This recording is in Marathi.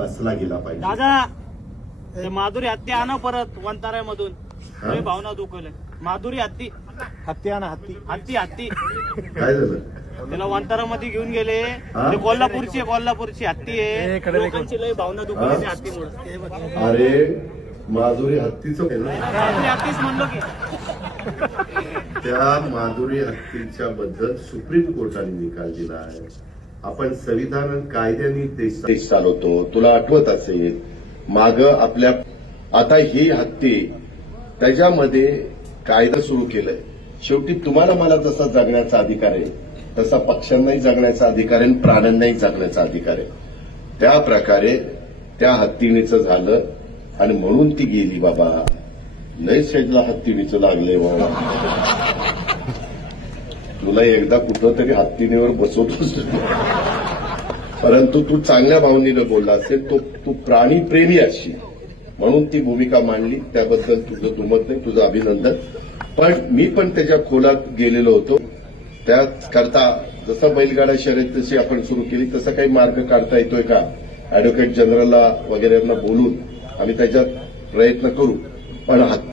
बसला गेला पाहिजे. दादा ते माधुरी हत्ती आणा परत वंताऱ्यामधून. लय भावना दुखवल्या. माधुरी हत्ती हत्ती आणा हत्ती. हत्ती हत्ती काय झालं? त्याला वंतारामध्ये घेऊन गेले. हा? ते कोल्हापूरची हत्ती आहे. लोकांची लय भावना दुखवली त्या हत्तीमुळे. अरे माधुरी हत्तीचं आहे ना? माधुरी हत्तीच म्हणलो की. त्या माधुरी हत्तीच्या बद्दल सुप्रीम कोर्टाने निकाल दिला आहे. आपण संविधान कायद्याने देश चालवतो. तुला आठवत असेल माग आपल्या आता ही हत्ती त्याच्यामध्ये कायदा सुरू केलाय. शेवटी तुम्हाला मला जसा जगण्याचा अधिकार आहे तसा पक्ष्यांनाही जगण्याचा अधिकार आहे आणि प्राण्यांनाही जगण्याचा अधिकार आहे. त्या प्रकारे त्या हत्तीणीचं झालं आणि म्हणून ती गेली. बाबा लय शेजला हत्तीणीचं लागलंय बाबा. तुला एकदा कुठं तरी हत्तीणीवर बसवतोस परंतु तू चांगल्या भावनेनं बोलला असेल. तू प्राणीप्रेमी असशील म्हणून ती भूमिका मांडली. त्याबद्दल तुझं दुमत नाही, तुझं अभिनंदन. पण मी पण त्याच्या खोलात गेलेलो होतो. त्याकरता जसं बैलगाडा शर्यत जशी आपण सुरू केली तसा काही मार्ग काढता येतोय का अॅडव्होकेट जनरलला वगैरेंना बोलून आम्ही त्याच्यात प्रयत्न करू. पण